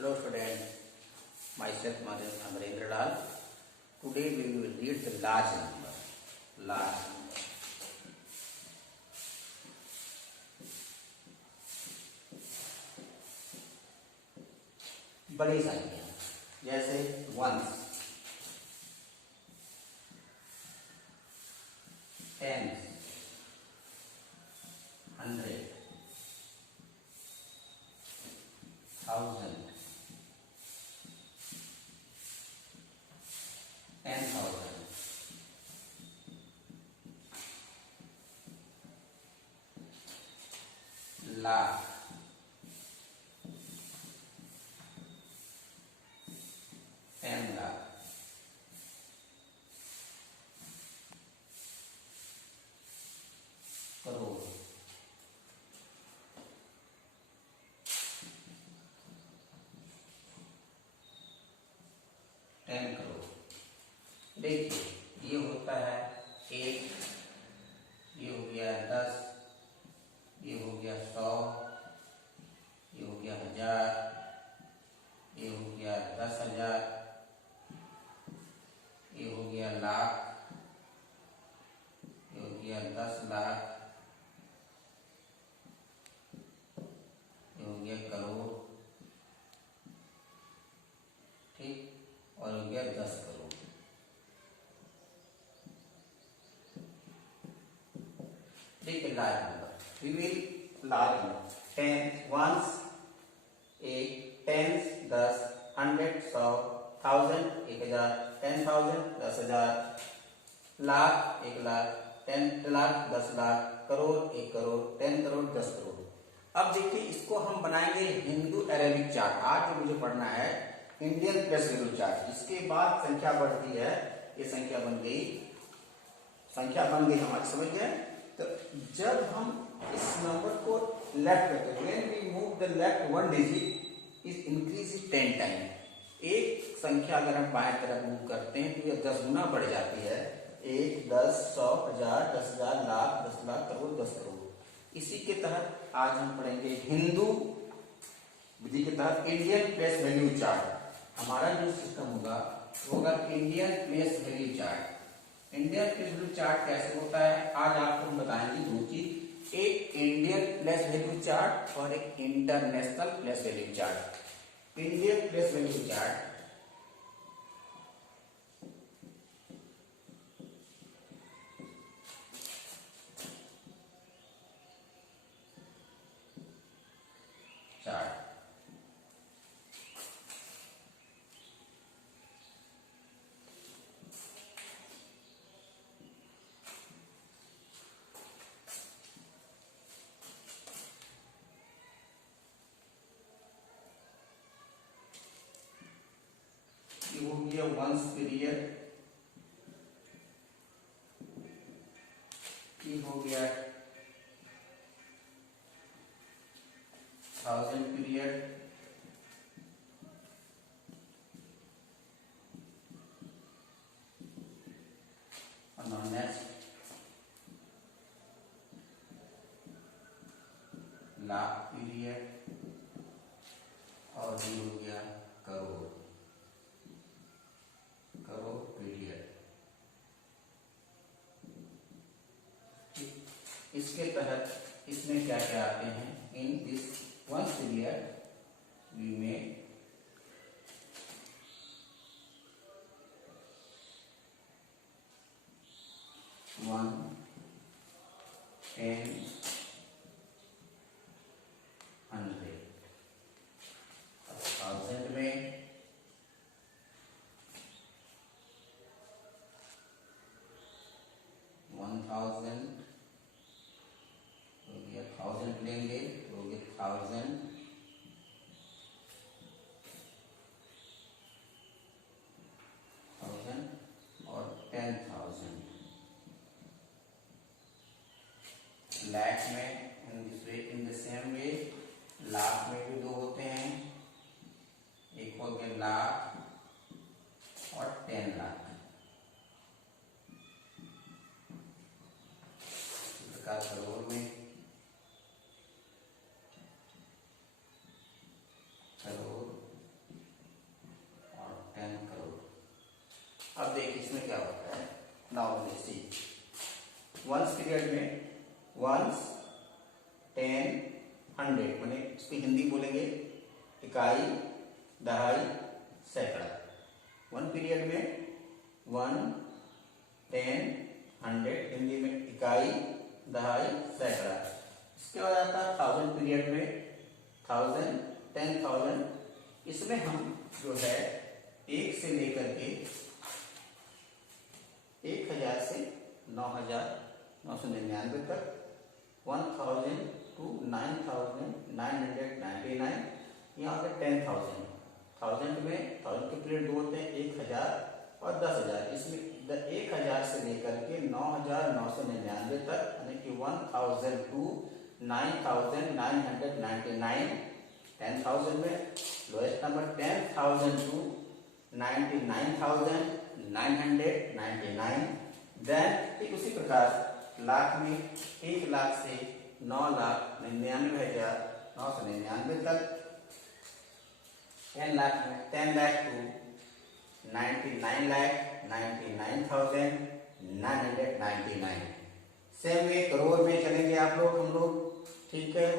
Hello student, myself Amarendra Lal. Today we will read the large number. Large number. बड़ी संख्या जैसे ones, tens, 100, 1000, 10,000, lakh, 10 lakh, crore, 10 crore. देखिए ये होता है एक, ये हो गया 10, ये हो गया 100, ये हो गया 1000, ये हो गया 10,000, ये हो गया लाख, ये हो गया 10 लाख, ये हो गया करोड़, ठीक, और हो गया 10 करोड़। ठीक है, large number we will large number 10 ones, एक, टेंस 10, 100 100, 1000 1000, 10,000 10,000, लाख 1 लाख, 10 लाख 10 लाख, करोड़ 1 करोड़, 10 करोड़ 10 करोड़। अब देखिए इसको हम बनाएंगे हिंदू अरेबिक चार्ट। आज जो मुझे पढ़ना है इंडियन प्लस वैल्यू चार्ट। इसके बाद संख्या बढ़ती है, ये संख्या बन गई, हमारी, समझ गए। तो जब हम इस नंबर को लेफ्ट करते हैं, when we move the left one digit is increase 10 time. एक संख्या अगर हम बाएं तरफ मूव करते हैं तो ये 10 गुना बढ़ जाती है। 1, 10, 100, 1000, 10,000, लाख, 10 लाख, करोड़, 10 करोड़। इसी के तहत आज हम पढ़ेंगे हिंदू विधि के तहत इंडियन प्लेस वैल्यू चार्ट। हमारा जो सिस्टम होगा वो होगा Indian place value chart. Indian place value chart कैसे होता है आज आपको हम बताएंगे दो चीज, एक इंडियन प्लेस वैल्यू चार्ट और एक international place value chart. Indian place value chart हो गया वंस पीरियड, ये हो गया 1000 पीरियड, और नेक्स्ट लाख पीरियड, और ये हो गया करोड़ पीरियड। इसके तहत इसमें क्या क्या आते हैं, in this one period we में वन, 10, 100, 1000 में 1000 हो गया, 1000 लेंगे तो हो गया 1000, और 10,000 लाख में in the same way, lakh में भी दो होते हैं, एक हो गया लाख और 10 लाख। करोड़ में करोड़ इकाई, दहाई, सैकड़ा। 1 पीरियड में 1, 10, 100, हिंदी में इकाई, दहाई, सैकड़ा। इसके बाद आता है 1000 पीरियड में 1000, 10,000। इसमें हम जो है 1 से लेकर के 1000 से 9999 तक, 1000 to 9999, यहाँ पे 10,000। 1000 में 1000 के पीरियड दो होते हैं, 1000 और 10,000। इसमें 1000 से लेकर के 9999 तक, यानी कि 1000 to 9999। 10,000 में लोएस्ट नंबर 10,000 to 99,999। देन ठीक उसी प्रकार लाख में 1 लाख से 9,99,999 तक। 10 लाख में 10 lakh to 99,99,999। Same way crore में चलेंगे आप लोग, हम लोग, ठीक है।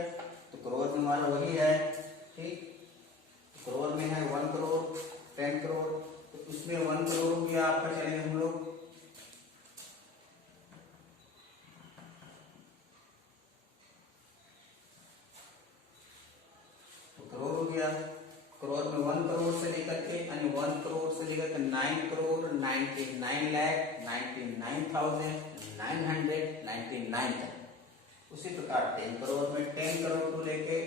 तो करोड़ में हमारा वही है, ठीक। करोड़ में है 1 करोड़, 10 करोड़, तो उसमें 1 करोड़ हो गया आपका, चलेंगे हम लोग। तो करोड़ हो गया, करोड़ में 1 करोड़ से लेकर के, यानी 1 करोड़ से लेकर के 9 करोड़ 99,99,999 तक। उसी प्रकार 10 करोड़ में 10 करोड़ को लेके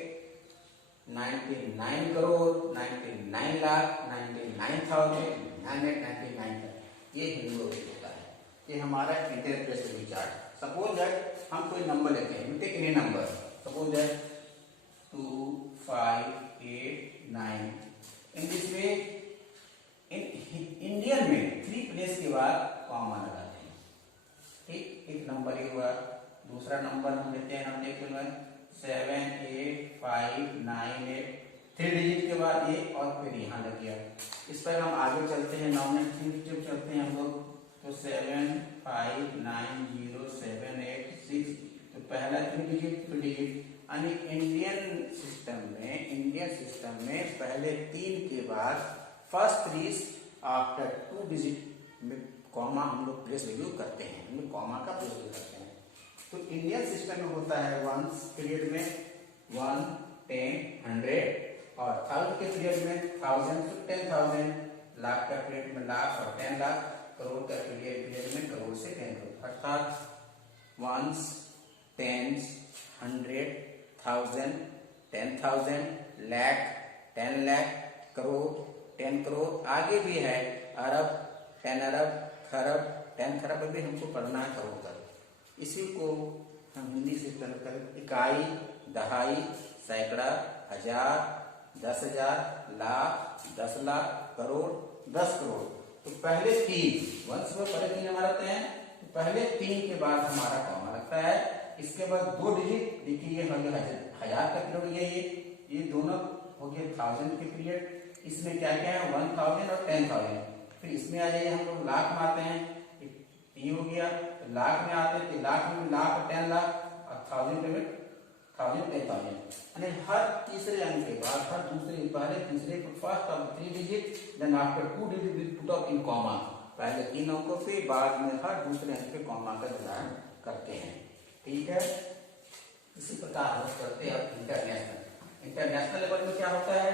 99 करोड़ 99 लाख 99,999 तक। ये हिंदू होता है। ये हमारा इंटरप्रेसिव चार्ट। सपोज दैट हम कोई नंबर लेते हैं, we take any number, suppose that 2, 5, 8, 9। In this way in Indian में 3 प्लेस के बाद कॉमा लगाते हैं, ठीक। एक नंबर ये हुआ, दूसरा नंबर हम लेते हैं, हम देखते हैं 7, 8, 5, 9, 8, 3 डिजिट के बाद ये, और फिर यहाँ लग गया। इस पर हम आगे चलते हैं, नॉमिनल 3 जब चलते हैं हम लोग, तो 7, 5, 9, 0, 7, 8, 6। तो पहला 3 डिजिट, 2 डिजिट, यानी इंडियन सिस्टम में पहले 3 के बाद फर्स्ट 3 आफ्टर 2 डिजिट में कॉमा हम लोग प्लेस वैल्यू करते हैं, हम लोग कॉमा का प्लेस वैल्यू करते हैं। तो इंडियन सिस्टम में होता है 1 पीरियड में 1, 10, 100, और 1000 के पीरियड में 1000 से 10,000, लाख का पीरियड में लाख और 10 लाख, करोड़ का पीरियड में करोड़ से 10 करोड़, अर्थात 1s, 10s, 100, 1000, 10,000, लाख, 10 लाख, करोड़, 10 करोड़। आगे भी है अरब, 10 अरब, खरब, 10 खरब भी हमको पढ़ना है करोड़ तक। इसी को हम हिंदी से कर इकाई, दहाई, सैकड़ा, हजार, 10,000, लाख, 10 लाख, करोड़, 10 करोड़। तो पहले 3 वंश में पहले 3 हमारा होते हैं, तो पहले 3 के बाद हमारा कॉमा लगता है। इसके बाद 2 डिजिट, देखिए ये हो गया 1000 का पीरियड हो गया, ये दोनों हो गया 1000 के पीरियड। इसमें क्या क्या है 1000 और 10,000। फिर इसमें आ जाइए, हम लोग लाख में आते हैं, ये हो गया। तो लाख में आते हैं, लाख में लाख और 10 लाख, और 1000 में 1000, 10,000। यानी हर तीसरे अंक के बाद, हर दूसरे, पहले तीसरे first of 3 digit, then after 2 digit we put up in comma. पहले 3 अंकों से, बाद में हर दूसरे अंक पे कॉमा का निर्धारण करते हैं, ठीक है। इसी प्रकार हम करते हैं इंटरनेशनल लेवल में क्या होता है,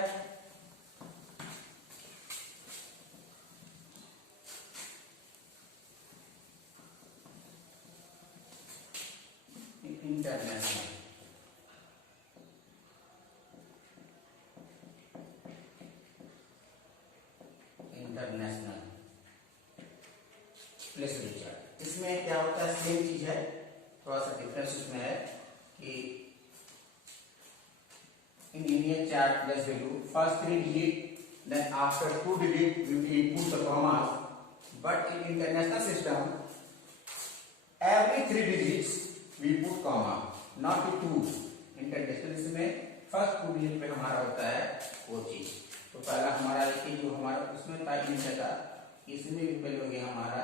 इंटरनेशनल प्लेस वैल्यू चार्ट। इसमें क्या होता है, सेम चीज है, थोड़ा सा डिफरेंस इसमें है कि in Indian chart place value first 3 digit, then after 2 digit we put the commas, but in international system every 3 digits we put comma, not 2। International इसमें फर्स्ट 2 डिजिट पे हमारा होता है वो चीज। तो पहला हमारा देखिए जो हमारा उसमें था इंटर का, इसमें भी पहले हो गया हमारा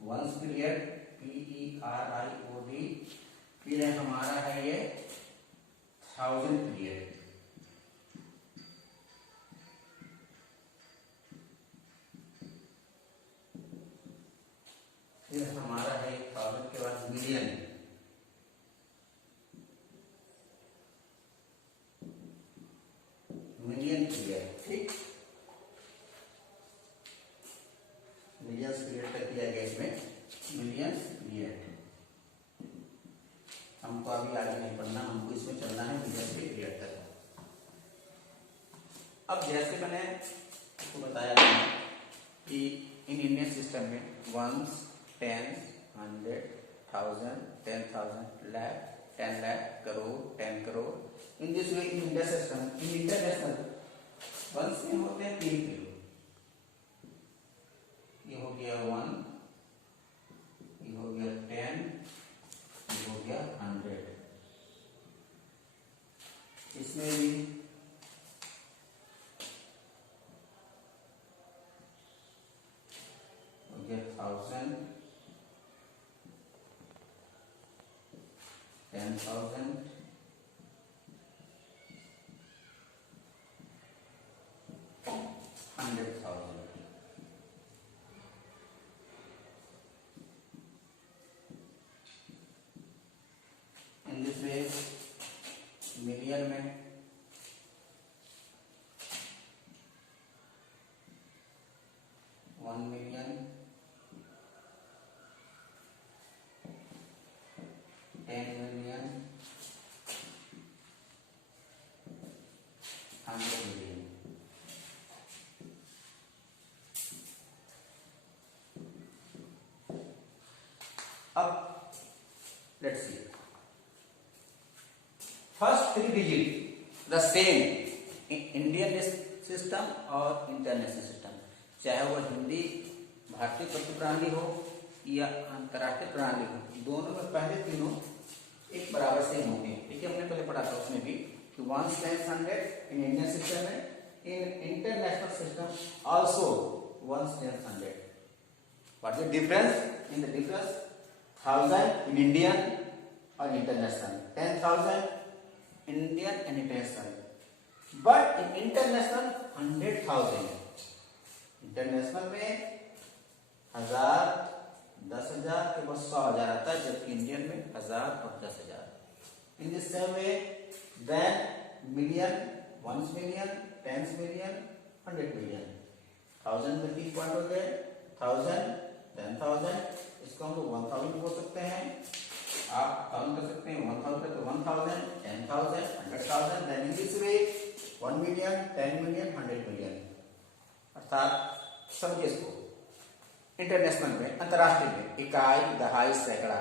वंस पीरियड PERIOD, फिर हमारा है ये 1000 पीरियड, पीरियड, ठीक, मिलियंस पीरियड तक दिया गया इसमें, मिलियंस पीरियड। हमको अभी आगे नहीं पढ़ना, हमको इसमें चलना है मिलियंस पीरियड तक। अब जैसे मैंने आपको बताया कि इन इंडियन सिस्टम में ones, tens, 100, 1000, 10,000, lakh, 10 lakh, crore, 10 crore, in this way in Indian system, in international ones में होते हैं 3 किलो। ये हो गया 1, ये हो गया 10, ये हो गया 100। इसमें भी हो गया 1000, 10,000, 100,000। इन दिस वे मिलियन में 1 मिलियन, 10 मिलियन, 100 मिलियन। अब let's see, first 3 digit the same Indian system और इंटरनेशनल सिस्टम, चाहे वो हिंदी भारतीय प्रति प्रणाली हो या अंतर्राष्ट्रीय प्रणाली हो, दोनों में पहले तीनों एक बराबर से होंगे। ठीक है, हमने पहले पढ़ा था उसमें भी कि 1 times 100 इन इंडियन सिस्टम में, in international system also 1 times 100। What is the difference? In the difference 1000 in Indian और international, 10,000 Indian and international, but in international 100,000। International में 1000, 10,000 के बाद 100,000 आता है, जबकि इंडियन में 1000 और 10,000। In this same way then million, 1 million, 10 million, 100 million, 1000 में 3 पॉइंट हो गए, 1000, 10,000, इसको हम लोग 1000 बोल सकते हैं। आप काउंट कर सकते हैं 1000 तो 1000, 10,000, 100,000, then in this way 1 million, 10 million, 100 million. अर्थात समझिए इसको, इंटरनेशनल में, अंतरराष्ट्रीय में इकाई, दहाई, सैकड़ा,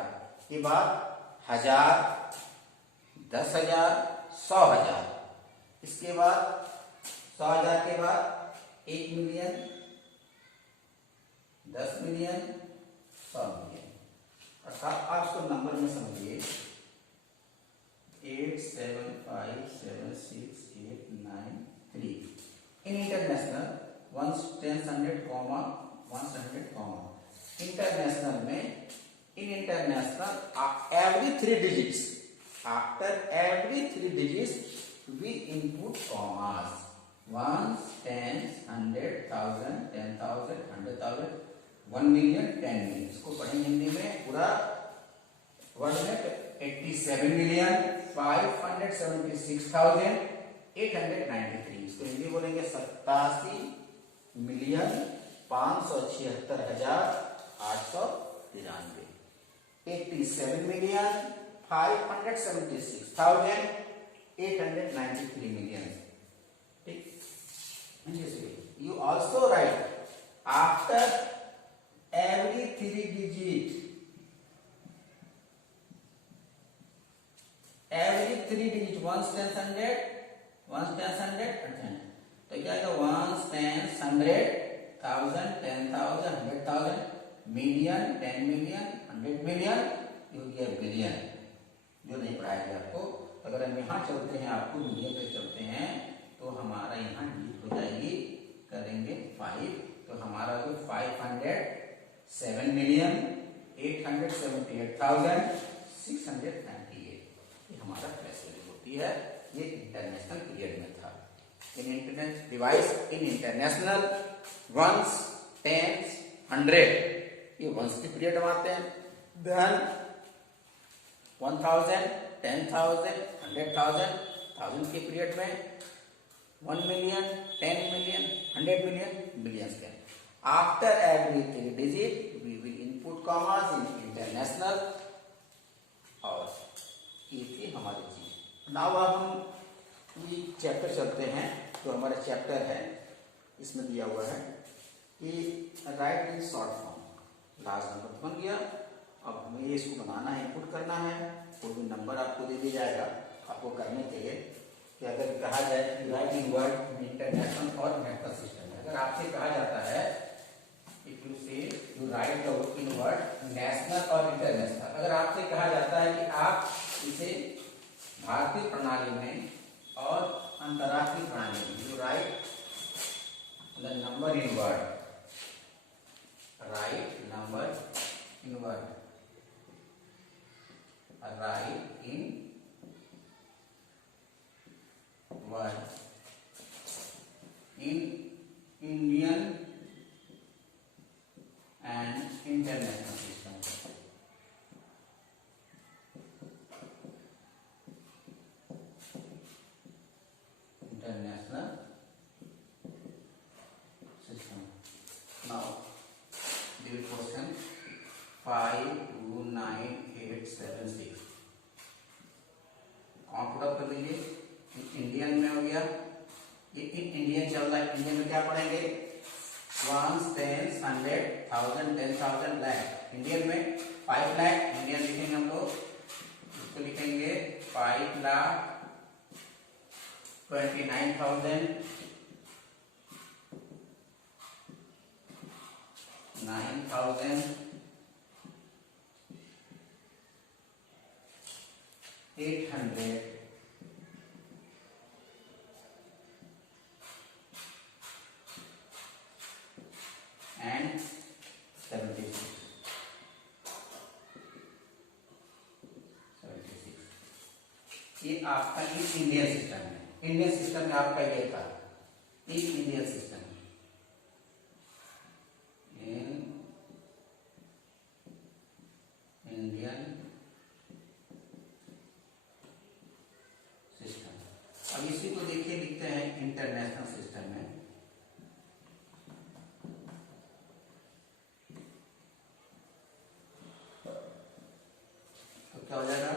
ये बात 1000, 10,000, 100,000, इसके बाद 100,000 के बाद 1 मिलियन, 10 मिलियन, 100 मिलियन। अर्थात आप इसको नंबर में समझिए 8, 7, 5, 7, 6, 8, 9, 3। In international 1 10 100 comma 100 comma, international में, in international every 3 digits, after every 3 digits we input commas, 1, 10, 100, 1000, 10,000, 100,000, 1 million, 10 million. इसको पढ़ेंगे हिंदी में पूरा वर्ड में 87 मिलियन 576,893। इसको हिंदी बोलेंगे 87 मिलियन 576,893। 87 million 576,893 million. ठीक, you also write after every 3 digit, every 3 digit 1 10 100, 1 10 100, तो क्या आएगा 1 10 100, 1000, 10,000, 100,000, मिलियन, 10 मिलियन, 100 मिलियन, ये हो गया बिलियन। जो नहीं पढ़ाया गया आपको, अगर हम यहाँ चलते हैं, आपको मिलियन पे चलते हैं, तो हमारा यहाँ डिजिट हो जाएगी, करेंगे 5, तो हमारा जो 507 मिलियन 878,698, ये हमारा प्लेस वैल्यू होती है। ये इंटरनेशनल पीरियड में था। In international device, in international ones, tens, 100, ये वंस के पीरियड में आते हैं। देन 1000, 10,000, 100,000, 1000 के पीरियड में 1 million, 10 million, 100 million, millions can. After every 3 digit, we will input commas in international और ये थी हमारी चीज। नाउ अब हम ये चैप्टर चलते हैं। तो हमारा चैप्टर है, इसमें दिया हुआ है कि right in short form. Last number बन गया, अब हमें ये इसको बनाना है, इनपुट करना है। कोई भी नंबर आपको दे दिया जाएगा आपको करने के लिए कि अगर कहा जाए राइट इन वर्ड इंटरनेशनल और नेशनल सिस्टम में, अगर आपसे कहा जाता है इफ यू से you right the in word national और इंटरनेशनल, अगर आपसे कहा जाता है कि आप इसे भारतीय प्रणाली में और अंतर्राष्ट्रीय प्रणाली में, you right the number in word, right number in word, right in word in Indian and international system. International system. Now, the question 5, 2, 9, 8, 7, 6. Count पूरा कर लीजिए। इंडियन में हो गया, ये इंडियन चल रहा है। इंडियन में क्या पढ़ेंगे? 1, 10, 100, 1000, 10,000, लाख। इंडियन में 5 लाख इंडियन लिखेंगे हम लोग, इसको लिखेंगे 5,29,000, 9,800, and 76। ये आपका इस इंडियन सिस्टम में, इंडियन सिस्टम में आपका ये था इस इंडियन सिस्टम में, इन इंडियन सिस्टम। अब इसी को देखिए, लिखते हैं इंटरनेशनल सिस्टम में। तो क्या हो जाएगा?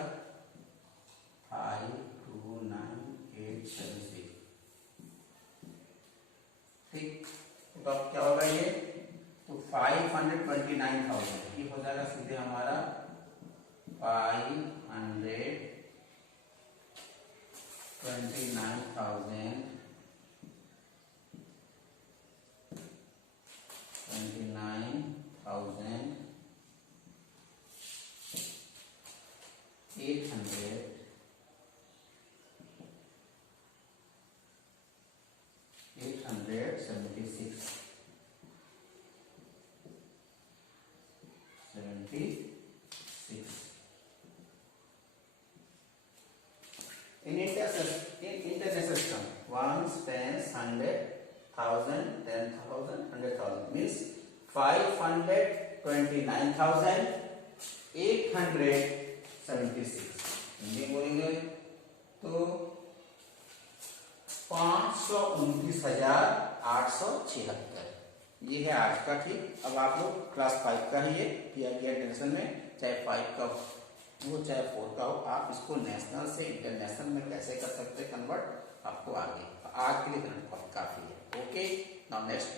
5, 2, 9, 8, 7, 6। ठीक, तो अब क्या होगा ये? तो 529,000 ये हो जाएगा सीधे हमारा 529,000, 876। In international system, 1, 10, 100, 1000, 10,000, 100,000 means 529,876। Hindi बोलेंगे तो 529,876। ये है आज का। ठीक, अब आप लोग क्लास 5 का ही है किया गया टेंशन में, चाहे 5 का वो चाहे 4 का हो, आप इसको नेशनल से इंटरनेशनल में कैसे कर सकते हैं कन्वर्ट, आपको आगे आज के लिए काफी है। Okay, now next.